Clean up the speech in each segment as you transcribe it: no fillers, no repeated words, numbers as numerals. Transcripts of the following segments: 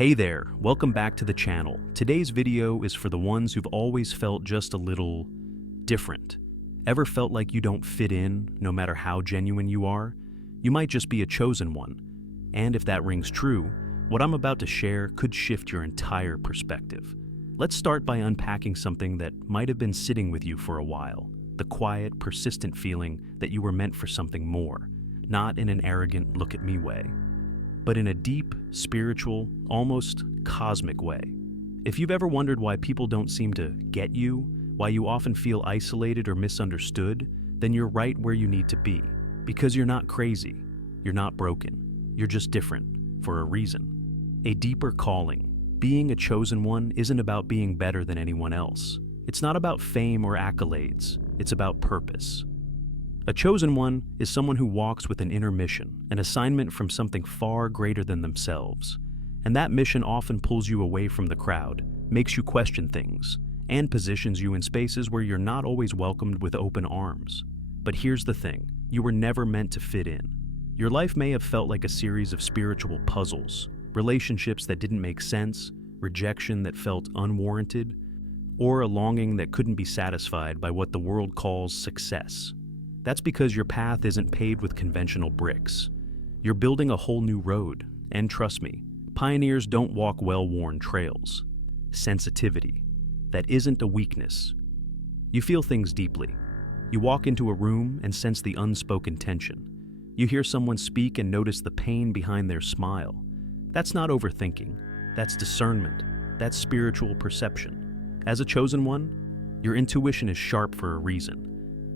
Hey there, welcome back to the channel. Today's video is for the ones who've always felt just a little different. Ever felt like you don't fit in, no matter how genuine you are? You might just be a chosen one. And if that rings true, what I'm about to share could shift your entire perspective. Let's start by unpacking something that might have been sitting with you for a while. The quiet, persistent feeling that you were meant for something more, not in an arrogant look-at-me way, but in a deep, spiritual, almost cosmic way. If you've ever wondered why people don't seem to get you, why you often feel isolated or misunderstood, then you're right where you need to be. Because you're not crazy, you're not broken, you're just different, for a reason. A deeper calling. Being a chosen one isn't about being better than anyone else. It's not about fame or accolades, it's about purpose. A chosen one is someone who walks with an inner mission, an assignment from something far greater than themselves. And that mission often pulls you away from the crowd, makes you question things, and positions you in spaces where you're not always welcomed with open arms. But here's the thing, you were never meant to fit in. Your life may have felt like a series of spiritual puzzles, relationships that didn't make sense, rejection that felt unwarranted, or a longing that couldn't be satisfied by what the world calls success. That's because your path isn't paved with conventional bricks. You're building a whole new road, and trust me, pioneers don't walk well-worn trails. Sensitivity. That isn't a weakness. You feel things deeply. You walk into a room and sense the unspoken tension. You hear someone speak and notice the pain behind their smile. That's not overthinking. That's discernment. That's spiritual perception. As a chosen one, your intuition is sharp for a reason.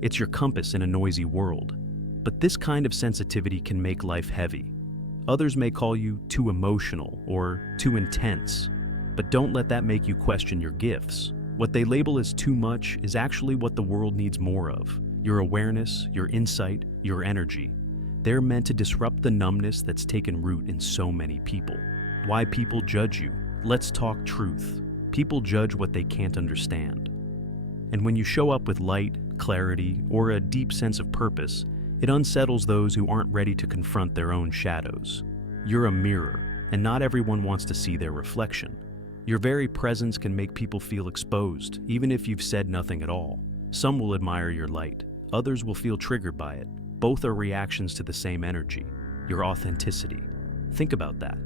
It's your compass in a noisy world. But this kind of sensitivity can make life heavy. Others may call you too emotional or too intense, but don't let that make you question your gifts. What they label as too much is actually what the world needs more of. Your awareness, your insight, your energy. They're meant to disrupt the numbness that's taken root in so many people. Why people judge you? Let's talk truth. People judge what they can't understand. And when you show up with light, clarity, or a deep sense of purpose, it unsettles those who aren't ready to confront their own shadows. You're a mirror, and not everyone wants to see their reflection. Your very presence can make people feel exposed, even if you've said nothing at all. Some will admire your light, others will feel triggered by it. Both are reactions to the same energy, your authenticity. Think about that.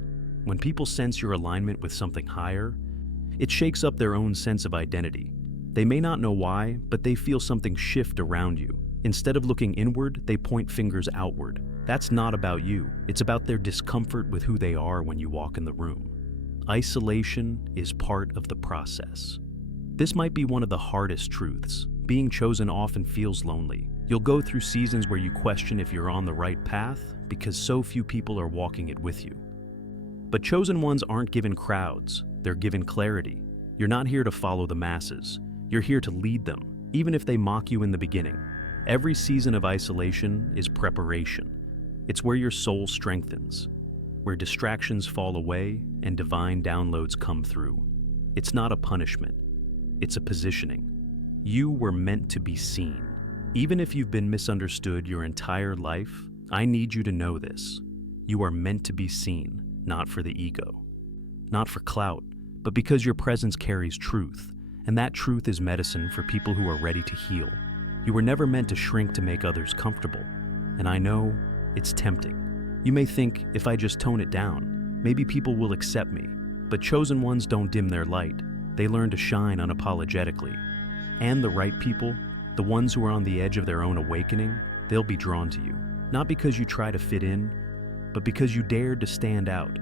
When people sense your alignment with something higher, it shakes up their own sense of identity. They may not know why, but they feel something shift around you. Instead of looking inward, they point fingers outward. That's not about you. It's about their discomfort with who they are when you walk in the room. Isolation is part of the process. This might be one of the hardest truths. Being chosen often feels lonely. You'll go through seasons where you question if you're on the right path because so few people are walking it with you. But chosen ones aren't given crowds, they're given clarity. You're not here to follow the masses. You're here to lead them, even if they mock you in the beginning. Every season of isolation is preparation. It's where your soul strengthens, where distractions fall away and divine downloads come through. It's not a punishment, it's a positioning. You were meant to be seen. Even if you've been misunderstood your entire life, I need you to know this. You are meant to be seen, not for the ego, not for clout, but because your presence carries truth. And that truth is medicine for people who are ready to heal. You were never meant to shrink to make others comfortable. And I know it's tempting. You may think, if I just tone it down, maybe people will accept me. But chosen ones don't dim their light. They learn to shine unapologetically. And the right people, the ones who are on the edge of their own awakening, they'll be drawn to you. Not because you try to fit in, but because you dared to stand out.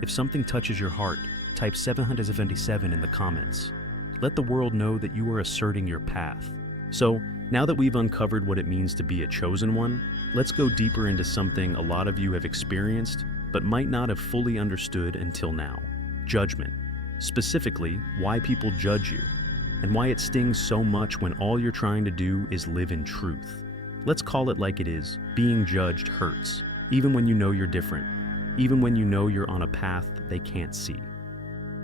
If something touches your heart, type 777 in the comments. Let the world know that you are asserting your path. So, now that we've uncovered what it means to be a chosen one, let's go deeper into something a lot of you have experienced, but might not have fully understood until now. Judgment. Specifically, why people judge you, and why it stings so much when all you're trying to do is live in truth. Let's call it like it is. Being judged hurts, even when you know you're different, even when you know you're on a path they can't see.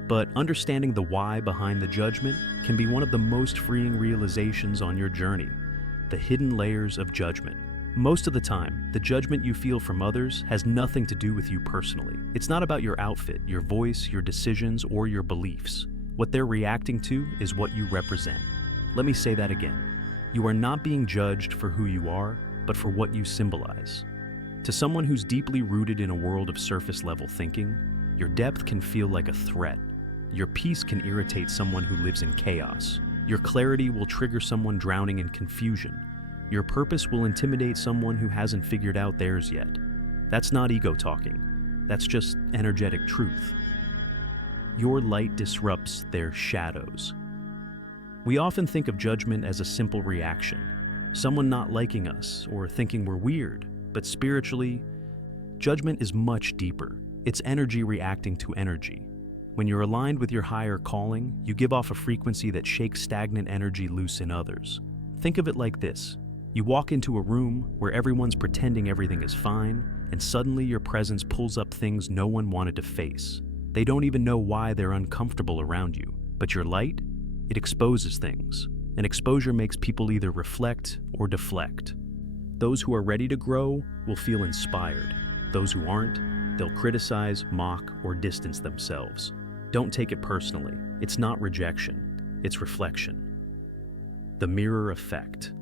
But understanding the why behind the judgment can be one of the most freeing realizations on your journey. The hidden layers of judgment. Most of the time, the judgment you feel from others has nothing to do with you personally. It's not about your outfit, your voice, your decisions, or your beliefs. What they're reacting to is what you represent. Let me say that again. You are not being judged for who you are, but for what you symbolize. To someone who's deeply rooted in a world of surface-level thinking, your depth can feel like a threat. Your peace can irritate someone who lives in chaos. Your clarity will trigger someone drowning in confusion. Your purpose will intimidate someone who hasn't figured out theirs yet. That's not ego talking. That's just energetic truth. Your light disrupts their shadows. We often think of judgment as a simple reaction, someone not liking us or thinking we're weird, but spiritually, judgment is much deeper. It's energy reacting to energy. When you're aligned with your higher calling, you give off a frequency that shakes stagnant energy loose in others. Think of it like this. You walk into a room where everyone's pretending everything is fine, and suddenly your presence pulls up things no one wanted to face. They don't even know why they're uncomfortable around you, but your light, it exposes things. And exposure makes people either reflect or deflect. Those who are ready to grow will feel inspired. Those who aren't, they'll criticize, mock, or distance themselves. Don't take it personally. It's not rejection, it's reflection. The mirror effect.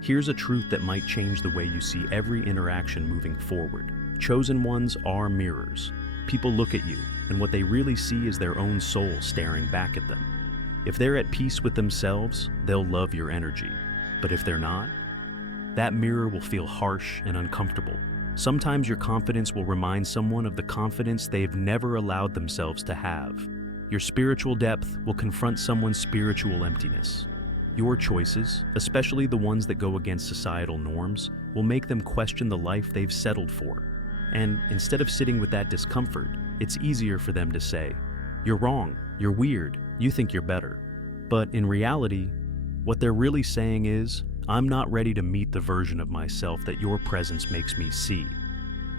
Here's a truth that might change the way you see every interaction moving forward. Chosen ones are mirrors. People look at you, and what they really see is their own soul staring back at them. If they're at peace with themselves, they'll love your energy. But if they're not, that mirror will feel harsh and uncomfortable. Sometimes your confidence will remind someone of the confidence they've never allowed themselves to have. Your spiritual depth will confront someone's spiritual emptiness. Your choices, especially the ones that go against societal norms, will make them question the life they've settled for. And instead of sitting with that discomfort, it's easier for them to say, "You're wrong, you're weird, you think you're better." But in reality, what they're really saying is, "I'm not ready to meet the version of myself that your presence makes me see."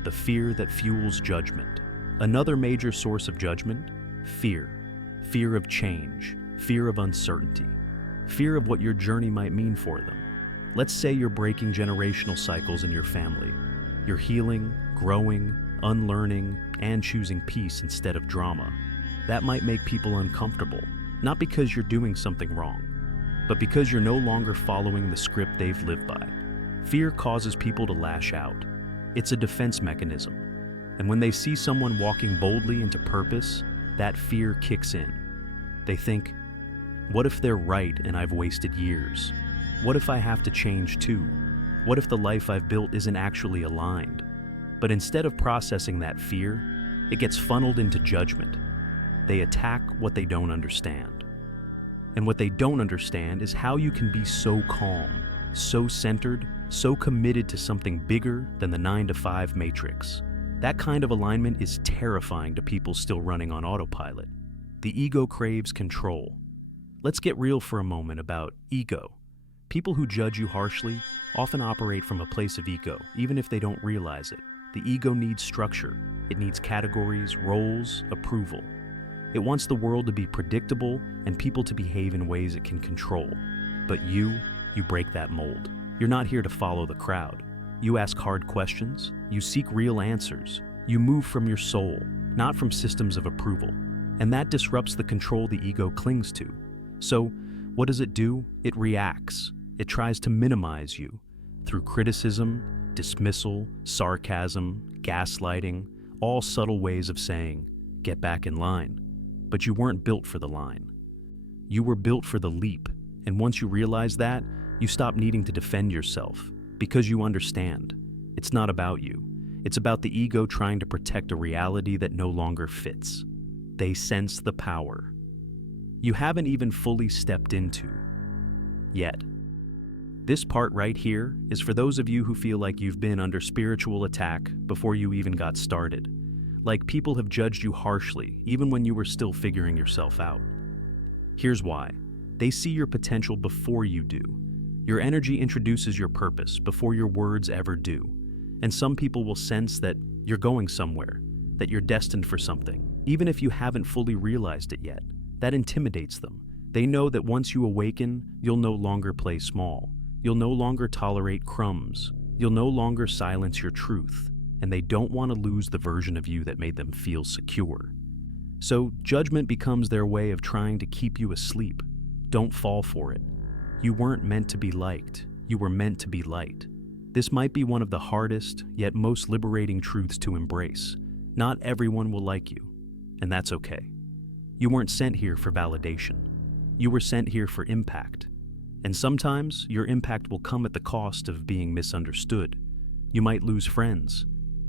The fear that fuels judgment. Another major source of judgment? Fear. Fear of change, fear of uncertainty, fear of what your journey might mean for them. Let's say you're breaking generational cycles in your family. You're healing, growing, unlearning, and choosing peace instead of drama. That might make people uncomfortable, not because you're doing something wrong, but because you're no longer following the script they've lived by. Fear causes people to lash out. It's a defense mechanism. And when they see someone walking boldly into purpose, that fear kicks in. They think, what if they're right and I've wasted years? What if I have to change too? What if the life I've built isn't actually aligned? But instead of processing that fear, it gets funneled into judgment. They attack what they don't understand. And what they don't understand is how you can be so calm, so centered, so committed to something bigger than the 9-to-5 matrix. That kind of alignment is terrifying to people still running on autopilot. The ego craves control. Let's get real for a moment about ego. People who judge you harshly often operate from a place of ego, even if they don't realize it. The ego needs structure. It needs categories, roles, approval. It wants the world to be predictable and people to behave in ways it can control. But you break that mold. You're not here to follow the crowd. You ask hard questions. You seek real answers. You move from your soul, not from systems of approval. And that disrupts the control the ego clings to. So, what does it do? It reacts. It tries to minimize you through criticism, dismissal, sarcasm, gaslighting, all subtle ways of saying, "Get back in line." But you weren't built for the line. You were built for the leap. And once you realize that, you stop needing to defend yourself because you understand. It's not about you. It's about the ego trying to protect a reality that no longer fits. They sense the power you haven't even fully stepped into yet. This part right here is for those of you who feel like you've been under spiritual attack before you even got started. Like people have judged you harshly, even when you were still figuring yourself out. Here's why. They see your potential before you do. Your energy introduces your purpose before your words ever do. And some people will sense that you're going somewhere, that you're destined for something, even if you haven't fully realized it yet. That intimidates them. They know that once you awaken, you'll no longer play small. You'll no longer tolerate crumbs. You'll no longer silence your truth, and they don't want to lose the version of you that made them feel secure. So judgment becomes their way of trying to keep you asleep. Don't fall for it. You weren't meant to be liked. You were meant to be light. This might be one of the hardest, yet most liberating truths to embrace. Not everyone will like you, and that's okay. You weren't sent here for validation. You were sent here for impact. And sometimes your impact will come at the cost of being misunderstood. You might lose friends.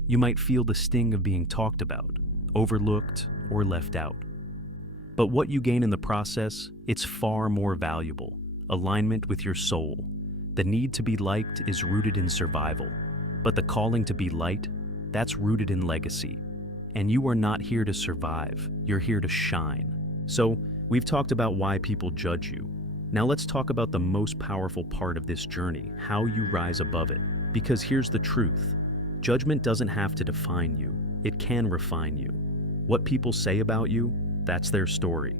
You might feel the sting of being talked about, overlooked, or left out. But what you gain in the process, it's far more valuable. Alignment with your soul. The need to be liked is rooted in survival, but the calling to be light, that's rooted in legacy. And you are not here to survive, you're here to shine. So, we've talked about why people judge you. Now let's talk about the most powerful part of this journey, how you rise above it. Because here's the truth. Judgment doesn't have to define you, it can refine you. What people say about you, that's their story.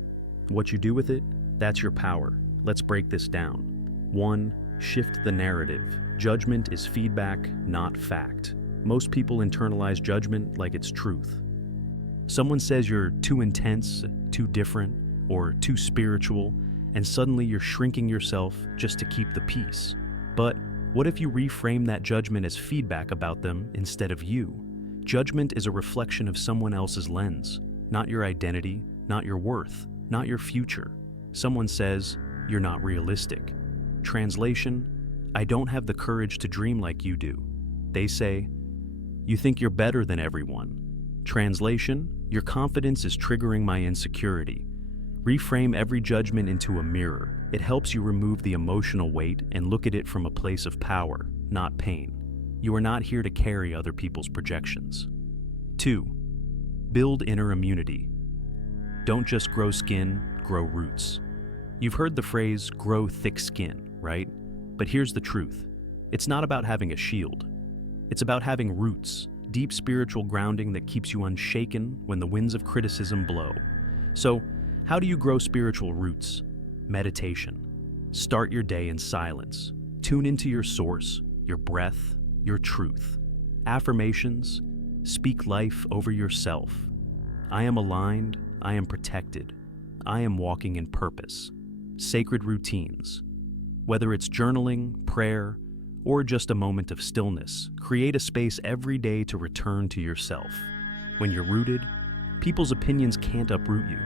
What you do with it, that's your power. Let's break this down. 1. Shift the narrative. Judgment is feedback, not fact. Most people internalize judgment like it's truth. Someone says you're too intense, too different, or too spiritual, and suddenly you're shrinking yourself just to keep the peace. But what if you reframe that judgment as feedback about them instead of you? Judgment is a reflection of someone else's lens, not your identity, not your worth, not your future. Someone says, "You're not realistic." Translation, "I don't have the courage to dream like you do." They say, "You think you're better than everyone." Translation, "Your confidence is triggering my insecurity." Reframe every judgment into a mirror. It helps you remove the emotional weight and look at it from a place of power, not pain. You are not here to carry other people's projections. 2. Build inner immunity. Don't just grow skin, grow roots. You've heard the phrase, grow thick skin, right? But here's the truth. It's not about having a shield. It's about having roots, deep spiritual grounding that keeps you unshaken when the winds of criticism blow. So, how do you grow spiritual roots? Meditation. Start your day in silence. Tune into your source, your breath, your truth. Affirmations. Speak life over yourself. I am aligned. I am protected. I am walking in purpose. Sacred routines. Whether it's journaling, prayer, or just a moment of stillness, create a space every day to return to yourself. When you're rooted, people's opinions can't uproot you.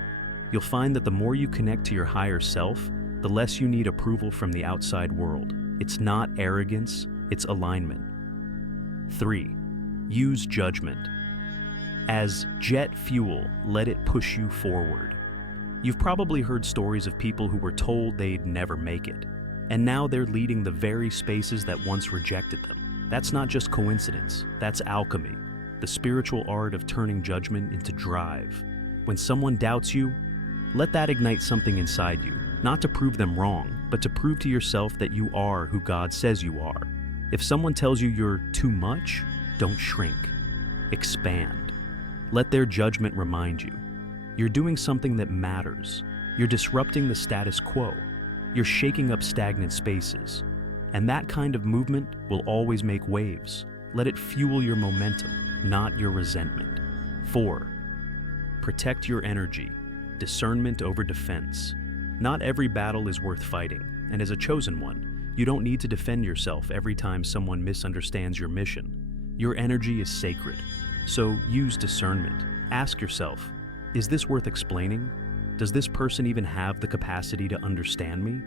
You'll find that the more you connect to your higher self, the less you need approval from the outside world. It's not arrogance, it's alignment. 3. Use judgment. As jet fuel, let it push you forward. You've probably heard stories of people who were told they'd never make it, and now they're leading the very spaces that once rejected them. That's not just coincidence, that's alchemy, the spiritual art of turning judgment into drive. When someone doubts you, let that ignite something inside you, not to prove them wrong, but to prove to yourself that you are who God says you are. If someone tells you you're too much, don't shrink. Expand. Let their judgment remind you. You're doing something that matters. You're disrupting the status quo. You're shaking up stagnant spaces. And that kind of movement will always make waves. Let it fuel your momentum, not your resentment. 4. Protect your energy. Discernment over defense. Not every battle is worth fighting, and as a chosen one, you don't need to defend yourself every time someone misunderstands your mission. Your energy is sacred, so use discernment. Ask yourself, is this worth explaining? Does this person even have the capacity to understand me?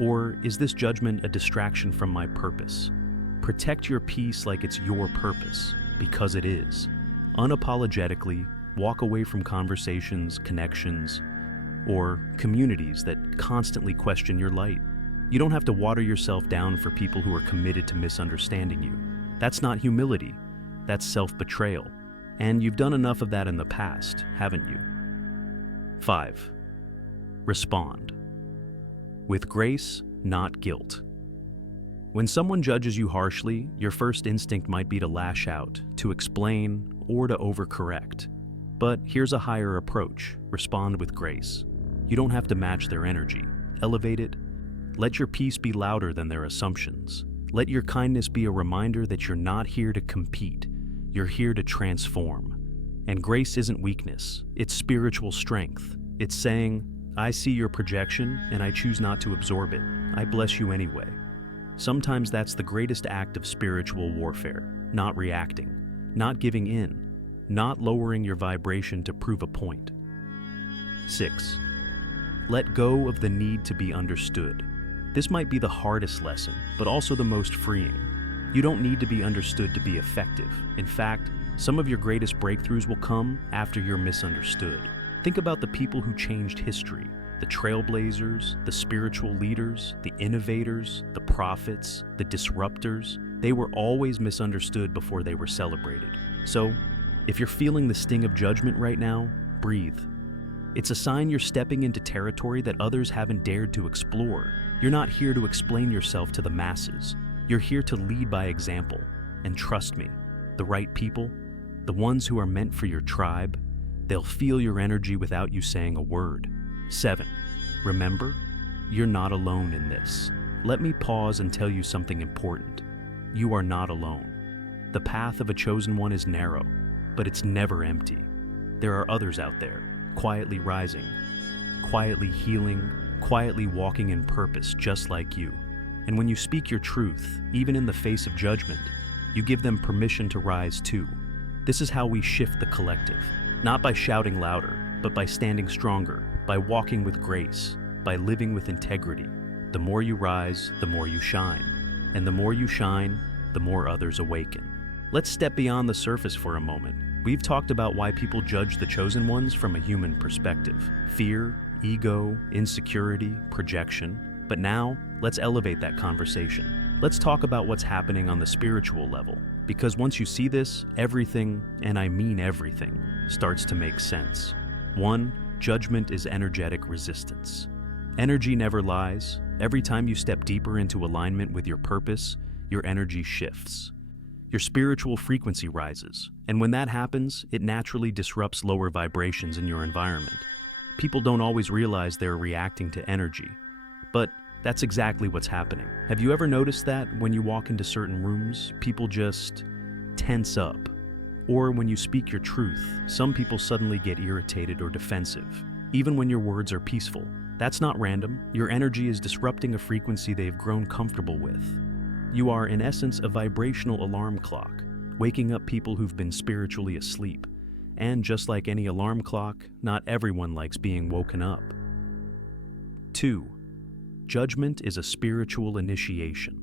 Or is this judgment a distraction from my purpose? Protect your peace like it's your purpose, because it is. Unapologetically, walk away from conversations, connections, or communities that constantly question your light. You don't have to water yourself down for people who are committed to misunderstanding you. That's not humility, that's self-betrayal. And you've done enough of that in the past, haven't you? 5. Respond. With grace, not guilt. When someone judges you harshly, your first instinct might be to lash out, to explain, or to overcorrect. But here's a higher approach. Respond with grace. You don't have to match their energy. Elevate it. Let your peace be louder than their assumptions. Let your kindness be a reminder that you're not here to compete, you're here to transform. And grace isn't weakness, it's spiritual strength. It's saying, I see your projection and I choose not to absorb it. I bless you anyway. Sometimes that's the greatest act of spiritual warfare, not reacting, not giving in, not lowering your vibration to prove a point. 6. Let go of the need to be understood. This might be the hardest lesson, but also the most freeing. You don't need to be understood to be effective. In fact, some of your greatest breakthroughs will come after you're misunderstood. Think about the people who changed history, the trailblazers, the spiritual leaders, the innovators, the prophets, the disruptors. They were always misunderstood before they were celebrated. So, if you're feeling the sting of judgment right now, breathe. It's a sign you're stepping into territory that others haven't dared to explore. You're not here to explain yourself to the masses. You're here to lead by example. And trust me, the right people, the ones who are meant for your tribe, they'll feel your energy without you saying a word. 7. Remember, you're not alone in this. Let me pause and tell you something important. You are not alone. The path of a chosen one is narrow, but it's never empty. There are others out there, quietly rising, quietly healing, quietly walking in purpose just like you. And when you speak your truth, even in the face of judgment, you give them permission to rise too. This is how we shift the collective, not by shouting louder, but by standing stronger, by walking with grace, by living with integrity. The more you rise, the more you shine. And the more you shine, the more others awaken. Let's step beyond the surface for a moment. We've talked about why people judge the chosen ones from a human perspective. Fear, ego, insecurity, projection. But now, let's elevate that conversation. Let's talk about what's happening on the spiritual level. Because once you see this, everything, and I mean everything, starts to make sense. 1. Judgment is energetic resistance. Energy never lies. Every time you step deeper into alignment with your purpose, your energy shifts. Your spiritual frequency rises, and when that happens, it naturally disrupts lower vibrations in your environment. People don't always realize they're reacting to energy, but that's exactly what's happening. Have you ever noticed that when you walk into certain rooms, people just tense up? Or when you speak your truth, some people suddenly get irritated or defensive, even when your words are peaceful. That's not random. Your energy is disrupting a frequency they've grown comfortable with. You are, in essence, a vibrational alarm clock, waking up people who've been spiritually asleep. And just like any alarm clock, not everyone likes being woken up. 2. Judgment is a spiritual initiation.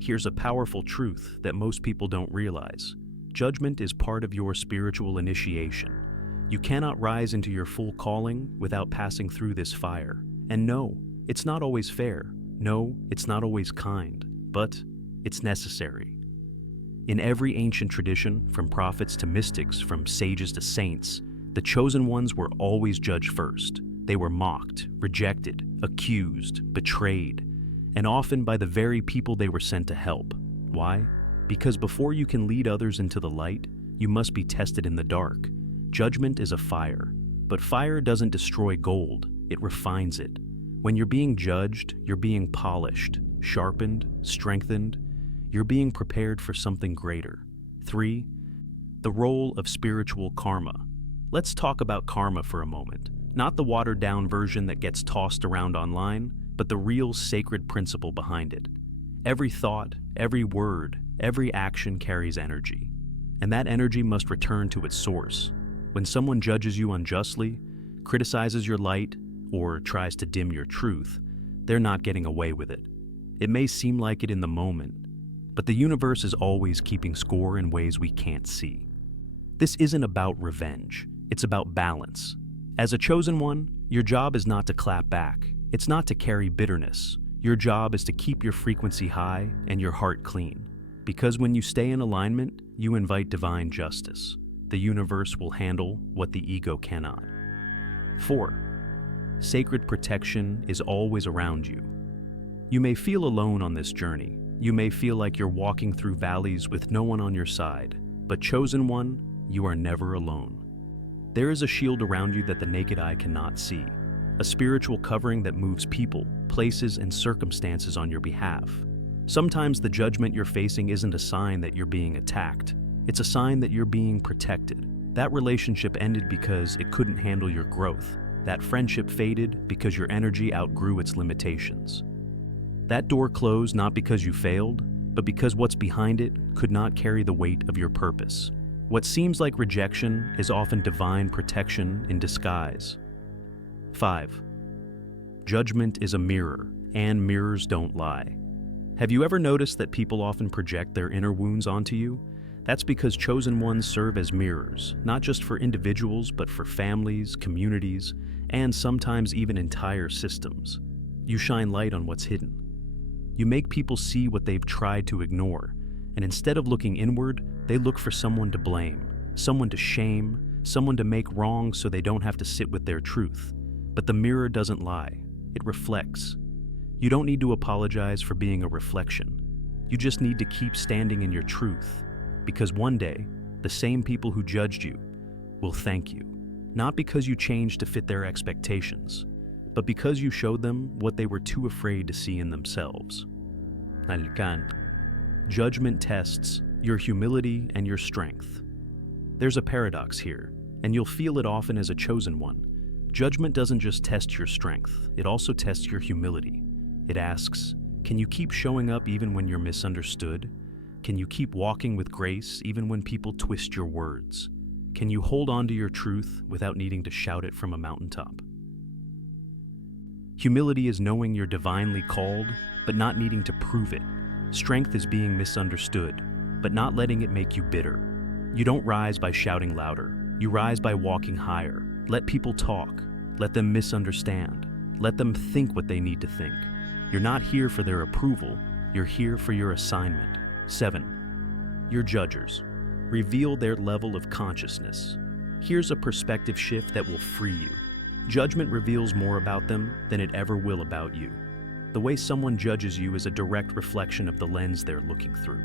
Here's a powerful truth that most people don't realize. Judgment is part of your spiritual initiation. You cannot rise into your full calling without passing through this fire. And no, it's not always fair. No, it's not always kind, but it's necessary. In every ancient tradition, from prophets to mystics, from sages to saints, the chosen ones were always judged first. They were mocked, rejected, accused, betrayed, and often by the very people they were sent to help. Why? Because before you can lead others into the light, you must be tested in the dark. Judgment is a fire, but fire doesn't destroy gold, it refines it. When you're being judged, you're being polished, sharpened, strengthened. You're being prepared for something greater. 3. The role of spiritual karma. Let's talk about karma for a moment. Not the watered-down version that gets tossed around online, but the real sacred principle behind it. Every thought, every word, every action carries energy. And that energy must return to its source. When someone judges you unjustly, criticizes your light, or tries to dim your truth, they're not getting away with it. It may seem like it in the moment, but the universe is always keeping score in ways we can't see. This isn't about revenge, it's about balance. As a chosen one, your job is not to clap back. It's not to carry bitterness. Your job is to keep your frequency high and your heart clean. Because when you stay in alignment, you invite divine justice. The universe will handle what the ego cannot. 4. Sacred protection is always around you. You may feel alone on this journey. You may feel like you're walking through valleys with no one on your side. But chosen one, you are never alone. There is a shield around you that the naked eye cannot see. A spiritual covering that moves people, places, and circumstances on your behalf. Sometimes the judgment you're facing isn't a sign that you're being attacked. It's a sign that you're being protected. That relationship ended because it couldn't handle your growth. That friendship faded because your energy outgrew its limitations. That door closed not because you failed, but because what's behind it could not carry the weight of your purpose. What seems like rejection is often divine protection in disguise. 5. Judgment is a mirror, and mirrors don't lie. Have you ever noticed that people often project their inner wounds onto you? That's because chosen ones serve as mirrors, not just for individuals, but for families, communities, and sometimes even entire systems. You shine light on what's hidden. You make people see what they've tried to ignore, and instead of looking inward, they look for someone to blame, someone to shame, someone to make wrong so they don't have to sit with their truth. But the mirror doesn't lie, it reflects. You don't need to apologize for being a reflection. You just need to keep standing in your truth, because one day, the same people who judged you will thank you, not because you changed to fit their expectations, but because you showed them what they were too afraid to see in themselves. Judgment tests your humility and your strength. There's a paradox here, and you'll feel it often as a chosen one. Judgment doesn't just test your strength, it also tests your humility. It asks, can you keep showing up even when you're misunderstood? Can you keep walking with grace even when people twist your words? Can you hold on to your truth without needing to shout it from a mountaintop? Humility is knowing you're divinely called, but not needing to prove it. Strength is being misunderstood, but not letting it make you bitter. You don't rise by shouting louder. You rise by walking higher. Let people talk. Let them misunderstand. Let them think what they need to think. You're not here for their approval. You're here for your assignment. 7. Your judgers. Reveal their level of consciousness. Here's a perspective shift that will free you. Judgment reveals more about them than it ever will about you. The way someone judges you is a direct reflection of the lens they're looking through.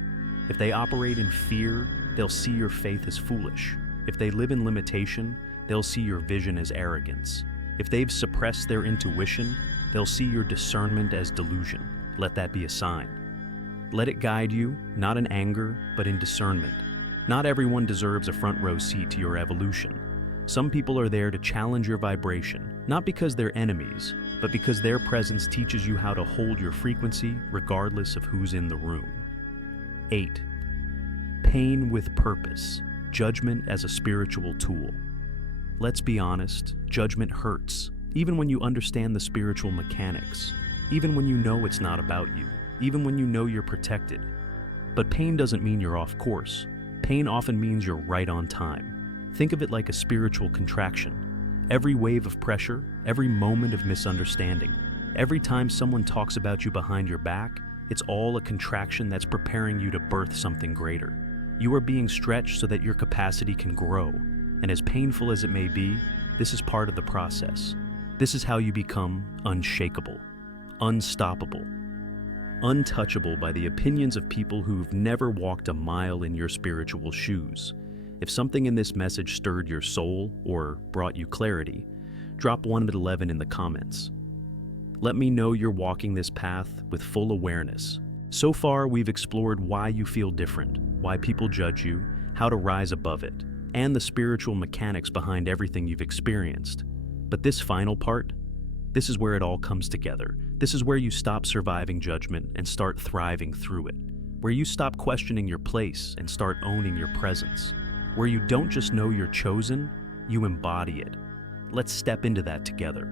If they operate in fear, they'll see your faith as foolish. If they live in limitation, they'll see your vision as arrogance. If they've suppressed their intuition, they'll see your discernment as delusion. Let that be a sign. Let it guide you, not in anger, but in discernment. Not everyone deserves a front row seat to your evolution. Some people are there to challenge your vibration, not because they're enemies, but because their presence teaches you how to hold your frequency regardless of who's in the room. 8. Pain with purpose. Judgment as a spiritual tool. Let's be honest, judgment hurts, even when you understand the spiritual mechanics, even when you know it's not about you, even when you know you're protected. But pain doesn't mean you're off course. Pain often means you're right on time. Think of it like a spiritual contraction. Every wave of pressure, every moment of misunderstanding, every time someone talks about you behind your back, it's all a contraction that's preparing you to birth something greater. You are being stretched so that your capacity can grow, and as painful as it may be, this is part of the process. This is how you become unshakable, unstoppable, untouchable by the opinions of people who've never walked a mile in your spiritual shoes. If something in this message stirred your soul or brought you clarity, drop 1 at 11 in the comments. Let me know you're walking this path with full awareness. So far, we've explored why you feel different, why people judge you, how to rise above it, and the spiritual mechanics behind everything you've experienced. But this final part, this is where it all comes together. This is where you stop surviving judgment and start thriving through it. Where you stop questioning your place and start owning your presence. Where you don't just know you're chosen, you embody it. Let's step into that together.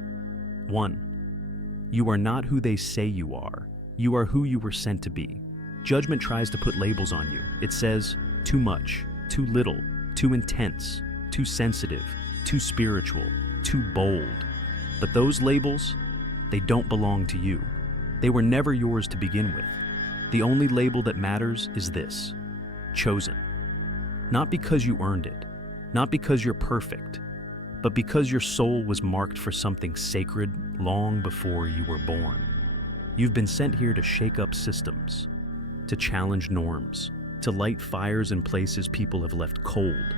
1. You are not who they say you are. You are who you were sent to be. Judgment tries to put labels on you. It says, too much, too little, too intense, too sensitive, too spiritual, too bold. But those labels, they don't belong to you. They were never yours to begin with. The only label that matters is this: chosen. Not because you earned it, not because you're perfect, but because your soul was marked for something sacred long before you were born. You've been sent here to shake up systems, to challenge norms, to light fires in places people have left cold.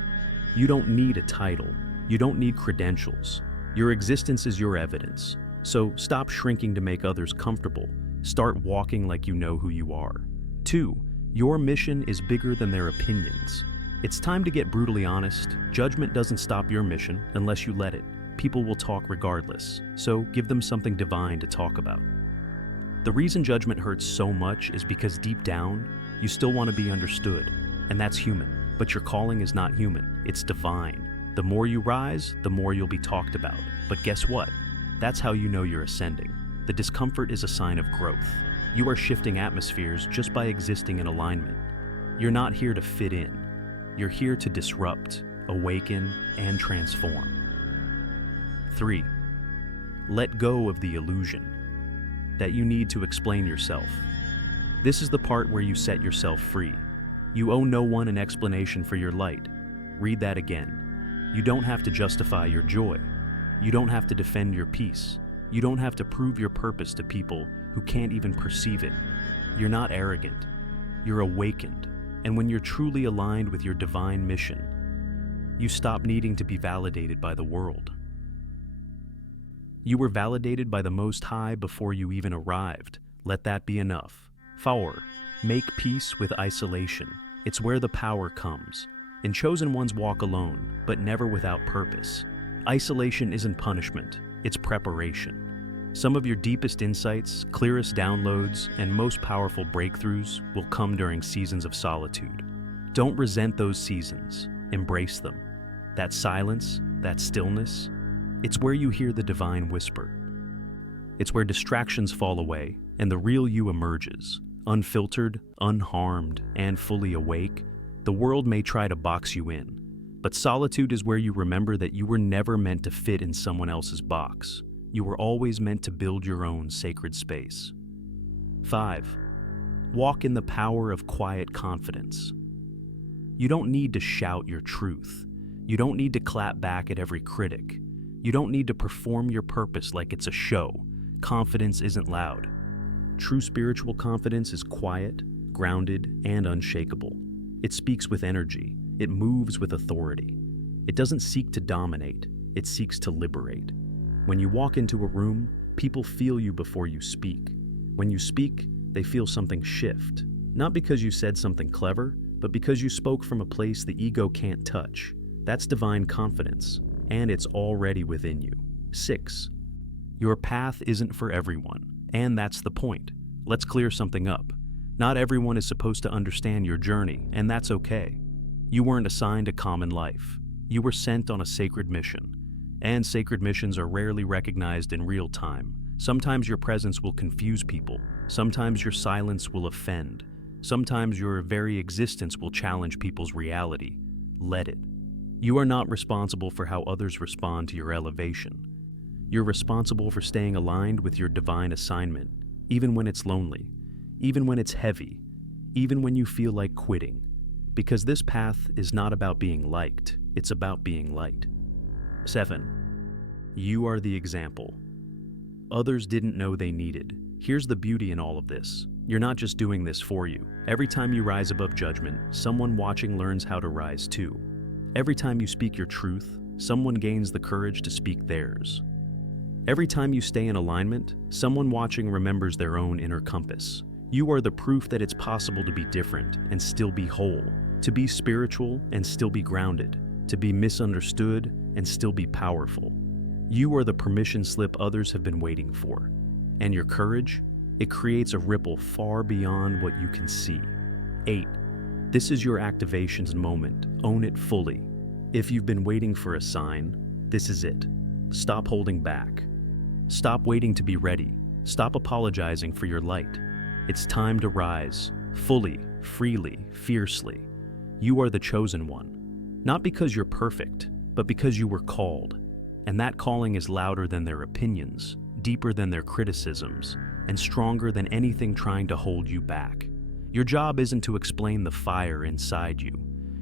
You don't need a title. You don't need credentials. Your existence is your evidence. So stop shrinking to make others comfortable. Start walking like you know who you are. 2. Your mission is bigger than their opinions. It's time to get brutally honest. Judgment doesn't stop your mission unless you let it. People will talk regardless, so give them something divine to talk about. The reason judgment hurts so much is because deep down, you still want to be understood, and that's human. But your calling is not human, it's divine. The more you rise, the more you'll be talked about. But guess what? That's how you know you're ascending. The discomfort is a sign of growth. You are shifting atmospheres just by existing in alignment. You're not here to fit in. You're here to disrupt, awaken, and transform. 3. Let go of the illusion that you need to explain yourself. This is the part where you set yourself free. You owe no one an explanation for your light. Read that again. You don't have to justify your joy. You don't have to defend your peace. You don't have to prove your purpose to people who can't even perceive it. You're not arrogant. You're awakened. And when you're truly aligned with your divine mission, you stop needing to be validated by the world. You were validated by the Most High before you even arrived. Let that be enough. 4. Make peace with isolation. It's where the power comes. And chosen ones walk alone, but never without purpose. Isolation isn't punishment, it's preparation. Some of your deepest insights, clearest downloads, and most powerful breakthroughs will come during seasons of solitude. Don't resent those seasons, embrace them. That silence, that stillness, it's where you hear the divine whisper. It's where distractions fall away and the real you emerges. Unfiltered, unharmed, and fully awake, the world may try to box you in, but solitude is where you remember that you were never meant to fit in someone else's box. You were always meant to build your own sacred space. 5. Walk in the power of quiet confidence. You don't need to shout your truth. You don't need to clap back at every critic. You don't need to perform your purpose like it's a show. Confidence isn't loud. True spiritual confidence is quiet, grounded, and unshakable. It speaks with energy. It moves with authority. It doesn't seek to dominate. It seeks to liberate. When you walk into a room, people feel you before you speak. When you speak, they feel something shift. Not because you said something clever, but because you spoke from a place the ego can't touch. That's divine confidence, and it's already within you. 6. Your path isn't for everyone, and that's the point. Let's clear something up. Not everyone is supposed to understand your journey, and that's okay. You weren't assigned a common life. You were sent on a sacred mission. And sacred missions are rarely recognized in real time. Sometimes your presence will confuse people. Sometimes your silence will offend. Sometimes your very existence will challenge people's reality. Let it. You are not responsible for how others respond to your elevation. You're responsible for staying aligned with your divine assignment, even when it's lonely, even when it's heavy, even when you feel like quitting. Because this path is not about being liked, it's about being light. 7. You are the example. Others didn't know they needed. Here's the beauty in all of this. You're not just doing this for you. Every time you rise above judgment, someone watching learns how to rise too. Every time you speak your truth, someone gains the courage to speak theirs. Every time you stay in alignment, someone watching remembers their own inner compass. You are the proof that it's possible to be different and still be whole, to be spiritual and still be grounded, to be misunderstood and still be powerful. You are the permission slip others have been waiting for. And your courage, it creates a ripple far beyond what you can see. 8. This is your activations moment. Own it fully. If you've been waiting for a sign, this is it. Stop holding back. Stop waiting to be ready. Stop apologizing for your light. It's time to rise, fully, freely, fiercely. You are the chosen one. Not because you're perfect, but because you were called. And that calling is louder than their opinions, deeper than their criticisms, and stronger than anything trying to hold you back. Your job isn't to explain the fire inside you.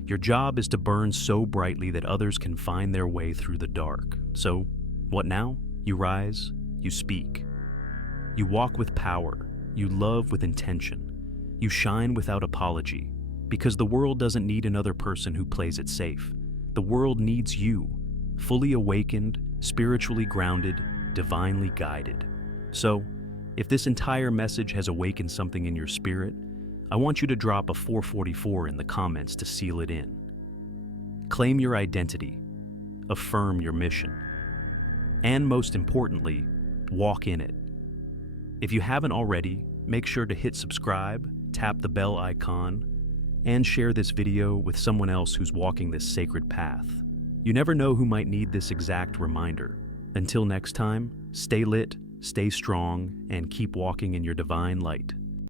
Your job is to burn so brightly that others can find their way through the dark. So, what now? You rise, you speak. You walk with power, you love with intention. You shine without apology, because the world doesn't need another person who plays it safe. The world needs you, fully awakened, spiritually grounded, divinely guided. So, If this entire message has awakened something in your spirit, I want you to drop a 444 in the comments to seal it in. Claim your identity, affirm your mission, and most importantly, walk in it. If you haven't already, make sure to hit subscribe, tap the bell icon, and share this video with someone else who's walking this sacred path. You never know who might need this exact reminder. Until next time, stay lit, stay strong, and keep walking in your divine light.